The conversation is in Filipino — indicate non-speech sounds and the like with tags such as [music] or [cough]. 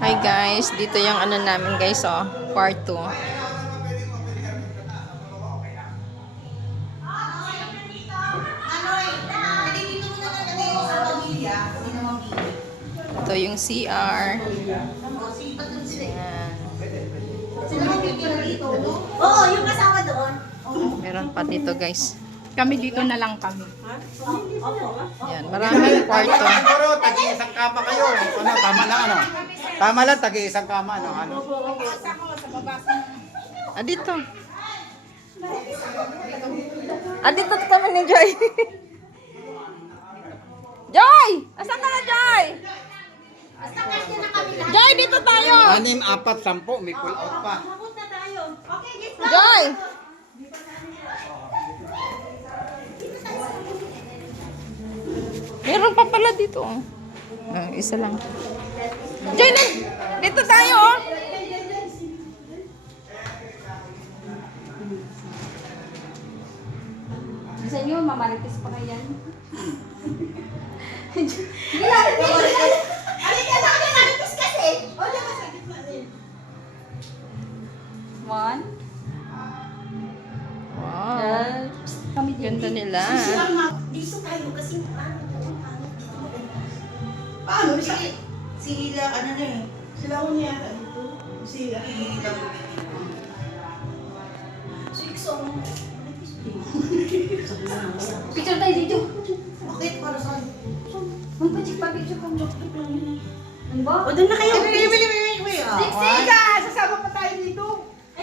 Hi guys, dito yung ano namin guys oh, part 2. Ito yung CR. Ayan. Oo, yung kasama doon. Meron pa dito guys. Kami dito na lang kami. Ayan, maraming kwarto. Siguro, tagi-isang kama kayo. Ano, tama lang ano? Tama lang, tagi-isang kama. Ano, ano? Ah, dito. Ah, dito kami ni Joy. [laughs] Joy! Asan ka na, Joy? Joy, dito tayo! Anim, apat, sampu. May pull out pa. Joy! Meron pa pala dito. oh. Ah, isa lang. Na, dito tayo, oh. Sa inyo, mamarites pa kayan. Halika na, halika na, kiss kasi. O, diyan ka sa gitna din. One. Wow. Kami. Ganda nila. Dito tayo kasi ano to, ano to. Paano? Si, si Ila, ano na eh. Sila ko niya dito. Si Ila. Si Ikson. Picture tayo dito. Bakit? Para saan? Magpa-check pa picture ka mo. Ano ba? O, doon na kayo. Wait,